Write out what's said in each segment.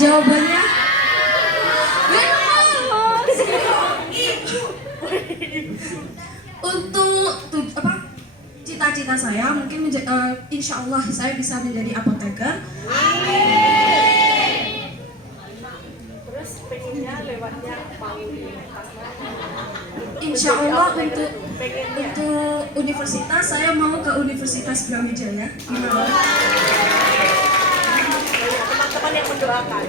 Jawabannya untuk cita-cita saya mungkin insya Allah saya bisa menjadi apoteker. Terus pengennya lewatnya mau Insya Allah untuk universitas saya mau ke Universitas Brawijaya di Malang. Teman-teman yang mendoakan.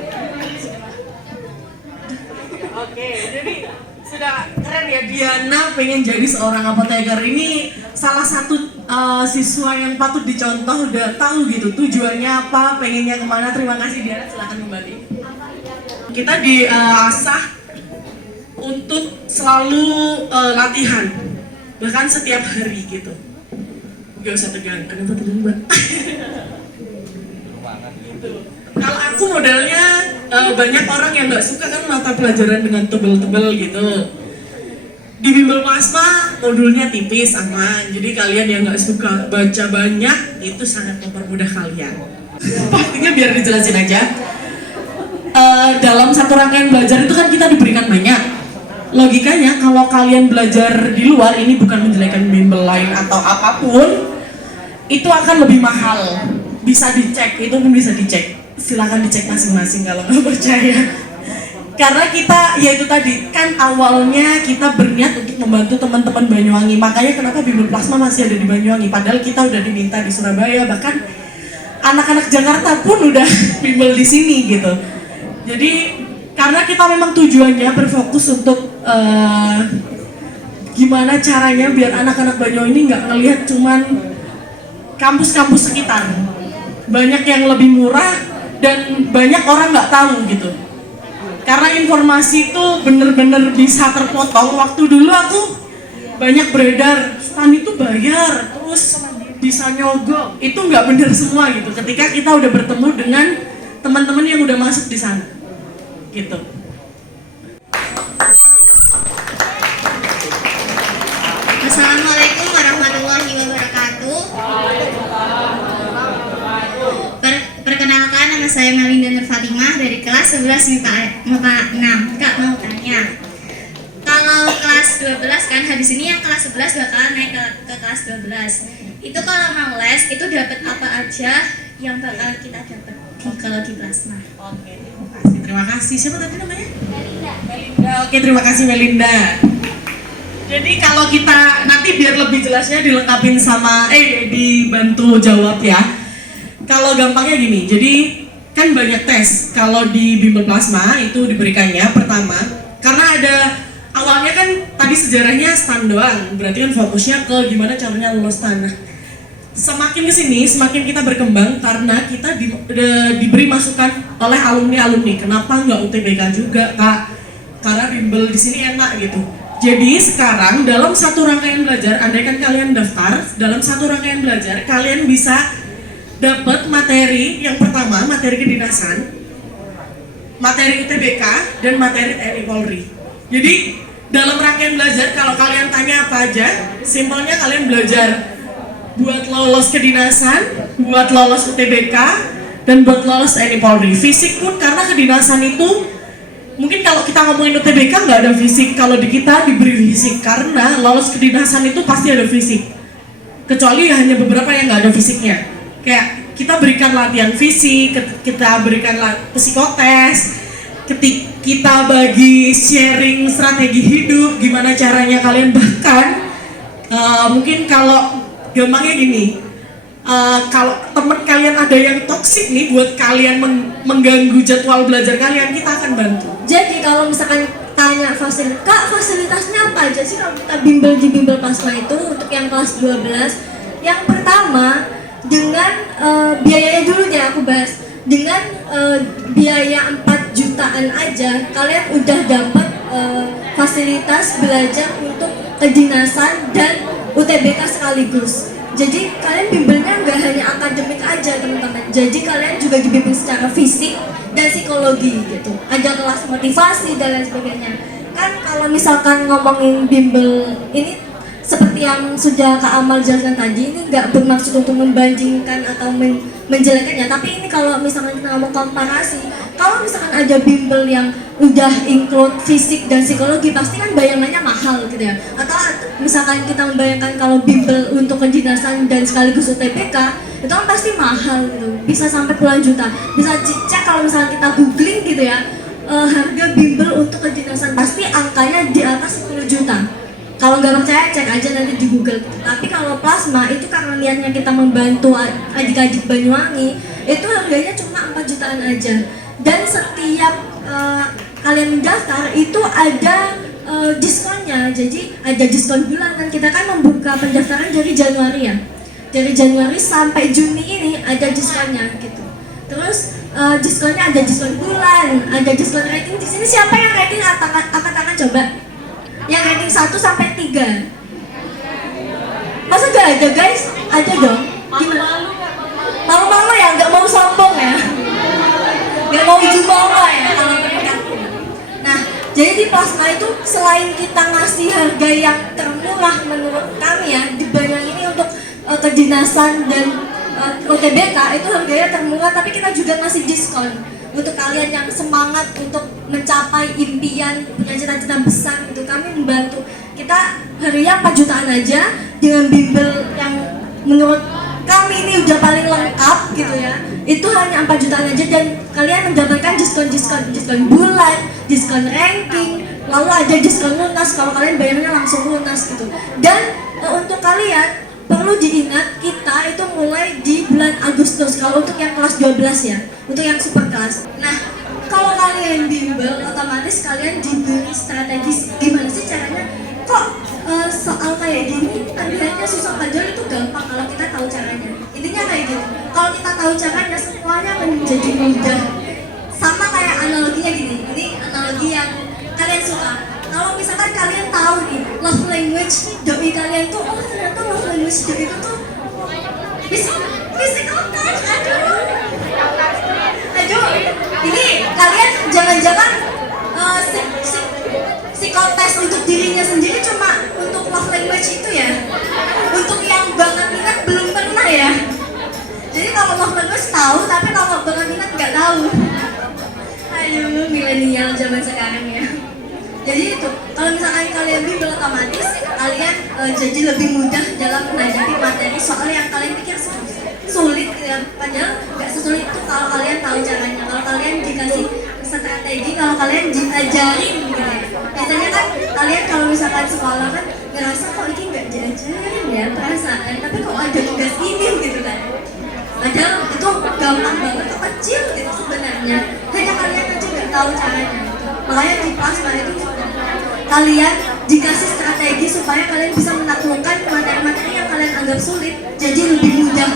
Oke, jadi sudah keren ya, Diana pengen jadi seorang apoteker. Ini salah satu siswa yang patut dicontoh, udah tahu gitu tujuannya apa, pengennya kemana. Terima kasih Diana, silakan kembali. Kita diasah untuk selalu latihan, bahkan setiap hari gitu. Gak usah tegang, kenapa tegang Mbak? Gitu. Kalau aku modalnya banyak orang yang nggak suka kan mata pelajaran dengan tebel-tebel gitu. Di bimbel plasma modulnya tipis, aman. Jadi kalian yang nggak suka baca banyak itu sangat mempermudah kalian. Pastinya biar dijelasin aja. Dalam satu rangkaian belajar itu kan kita diberikan banyak. Logikanya kalau kalian belajar di luar, ini bukan menjelekan bimbel lain atau apapun, itu akan lebih mahal. Bisa dicek, itu pun bisa dicek. Silakan dicek masing-masing kalau nggak percaya. Karena kita, ya itu tadi, kan awalnya kita berniat untuk membantu teman-teman Banyuwangi. Makanya kenapa bimbel plasma masih ada di Banyuwangi, padahal kita udah diminta di Surabaya, bahkan anak-anak Jakarta pun udah bimbel di sini gitu. Jadi karena kita memang tujuannya berfokus untuk gimana caranya biar anak-anak Banyuwangi ini nggak ngelihat cuman kampus-kampus sekitar. Banyak yang lebih murah dan banyak orang nggak tahu gitu. Karena informasi itu bener-bener bisa terpotong. Waktu dulu aku banyak beredar, stan itu bayar, terus bisa nyogok. Itu nggak bener semua gitu. Ketika kita udah bertemu dengan teman-teman yang udah masuk di sana, gitu. Assalamualaikum warahmatullahi wabarakatuh. Perkenalkan, nama saya Melinda Nur Fatimah dari kelas 11 MIPA 6. Kak mau tanya, kalau kelas 12 kan habis ini yang kelas 11 bakalan naik ke kelas 12. Itu kalau mau les itu dapat apa aja yang bakal kita dapat kalau di plasma? Oke, terima kasih. Siapa tadi namanya? Melinda. Oke, terima kasih Melinda. Jadi kalau kita nanti biar lebih jelasnya dilengkapin sama dibantu jawab ya. Kalau gampangnya gini, jadi kan banyak tes. Kalau di bimbel plasma itu diberikannya pertama, karena ada awalnya kan tadi sejarahnya stan doang, berarti kan fokusnya ke gimana caranya lulus stan. Semakin kesini, semakin kita berkembang karena kita diberi masukan oleh alumni-alumni. Kenapa nggak UTBK juga, Kak? Karena bimbel di sini enak gitu. Jadi sekarang dalam satu rangkaian belajar, andaikan kalian daftar, dalam satu rangkaian belajar kalian bisa dapat materi yang pertama, materi kedinasan, materi UTBK, dan materi TNI Polri. Jadi dalam rangkaian belajar kalau kalian tanya apa aja, simpelnya kalian belajar buat lolos kedinasan, buat lolos UTBK, dan buat lolos TNI Polri. Fisik pun karena kedinasan itu, mungkin kalau kita ngomongin UTBK nggak ada fisik, kalau di kita diberi fisik karena lolos kedinasan itu pasti ada fisik. Kecuali hanya beberapa yang nggak ada fisiknya. Kayak kita berikan latihan fisik, kita berikan psikotes, kita bagi sharing strategi hidup, gimana caranya kalian bahkan mungkin kalau gampangnya gini, kalau teman kalian ada yang toksik nih buat kalian mengganggu jadwal belajar kalian, kita akan bantu. Jadi kalau misalkan tanya fasilitasnya apa aja sih kalau kita bimbel di bimbel plasma itu untuk yang kelas 12? Yang pertama dengan biayanya dulu ya aku bahas. Dengan biaya 4 jutaan aja kalian udah dapat fasilitas belajar untuk kedinasan dan UTBK sekaligus. Jadi kalian bimbelnya nggak hanya akademik aja teman-teman. Jadi kalian juga dibimbing secara fisik dan psikologi gitu. Ada kelas motivasi dan lain sebagainya. Kan kalau misalkan ngomongin bimbel ini seperti yang sudah Kak Amal jelaskan tadi, ini nggak bermaksud untuk membandingkan atau menjelekannya. Tapi ini kalau misalkan kita ngomong komparasi, kalau misalkan ada bimbel yang udah include fisik dan psikologi, pasti kan bayangannya mahal gitu ya. Atau misalkan kita membayangkan kalau bimbel untuk kedinasan dan sekaligus UTBK itu kan pasti mahal gitu, bisa sampai puluhan juta. Bisa cek kalau misalkan kita googling gitu ya, harga bimbel untuk kedinasan pasti angkanya di atas 10 juta. Kalau nggak percaya cek aja nanti di Google. Tapi kalau plasma itu karena niatnya kita membantu adik-adik Banyuwangi, itu harganya cuma 4 jutaan aja. Dan setiap kalian mendaftar itu ada diskonnya. Jadi ada diskon bulanan. Kita kan membuka pendaftaran dari Januari ya. Dari Januari sampai Juni ini ada diskonnya gitu. Terus diskonnya ada diskon bulan, ada diskon rating. Di sini siapa yang rating angkat tangan coba? Yang rating 1 sampai 3. Masa gak ada guys? Ada dong. Gimana? Malu-malu ya, gak mau sombong ya. Gak mau jumawa ya kalau mereka. Nah, jadi di plasma itu selain kita ngasih harga yang termurah menurut kami ya, di Banyuwangi ini untuk kedinasan dan UTBK itu harganya termurah, tapi kita juga ngasih diskon untuk kalian yang semangat untuk mencapai impian, punya cita-cita besar gitu. Kami membantu. Kita harinya 4 jutaan aja dengan bimbel yang menurut kami ini udah paling lengkap gitu ya. Itu hanya 4 jutaan aja dan kalian mendapatkan diskon bulan, diskon ranking, lalu ada diskon lunas kalau kalian bayarnya langsung lunas gitu. Dan untuk kalian perlu diingat, kita itu mulai di bulan Agustus kalau untuk yang kelas 12 ya, untuk yang super kelas. Nah, kalau kalian bimbel, otomatis kalian diberi strategis gimana sih caranya. Kok soal kayak gini terlihatnya susah, padahal itu gampang kalau kita tahu caranya. Intinya kayak gitu, kalau kita tahu caranya semuanya menjadi mudah. Sama kayak analoginya gini, ini analogi yang kalian suka. Kalau misalkan kalian tahu nih, love language doi kalian tuh, oh ternyata love language doi itu tuh physical touch. Aduh, ini kalian jangan-jangan psikotes untuk dirinya sendiri cuma untuk love language itu ya. Untuk yang banget minat belum pernah ya. Jadi kalau love language tahu, tapi kalau banget minat nggak tahu. Ayo, milenial zaman sekarang ya. Jadi itu, kalau misalkan kalian bimbel otomatis kalian jadi lebih mudah dalam menghadapi materi soal yang kalian pikir sulit gitu ya. Padahal nggak sesulit itu kalau kalian tahu caranya, kalau kalian dikasih strategi, kalau kalian diajarin gitu ya. Biasanya kan kalian kalau misalkan sekolah kan ngerasa kok ini nggak diajarin ya perasaan, tapi kok ada tugas ini gitu kan. Padahal itu gampang banget, itu kecil gitu sebenarnya. Hanya kalian aja nggak tahu caranya gitu. Makanya di plasma itu kalian dikasih strategi supaya kalian bisa menaklukkan materi-materi yang kalian anggap sulit jadi lebih mudah.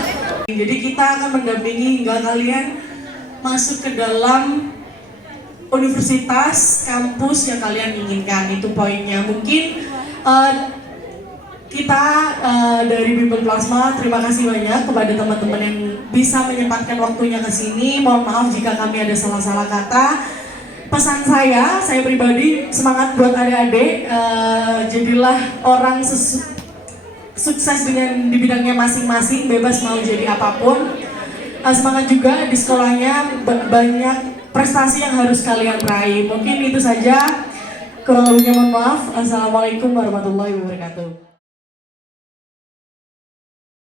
Jadi kita akan mendampingi hingga kalian masuk ke dalam universitas, kampus yang kalian inginkan. Itu poinnya. Mungkin kita dari Bimbel Plasma terima kasih banyak kepada teman-teman yang bisa menyempatkan waktunya ke sini. Mohon maaf jika kami ada salah-salah kata. Pesan saya pribadi, semangat buat adik-adik, jadilah orang sukses dengan di bidangnya masing-masing, bebas mau jadi apapun. Semangat juga di sekolahnya, banyak prestasi yang harus kalian raih. Mungkin itu saja, kurang lebihnya mohon maaf. Assalamualaikum warahmatullahi wabarakatuh.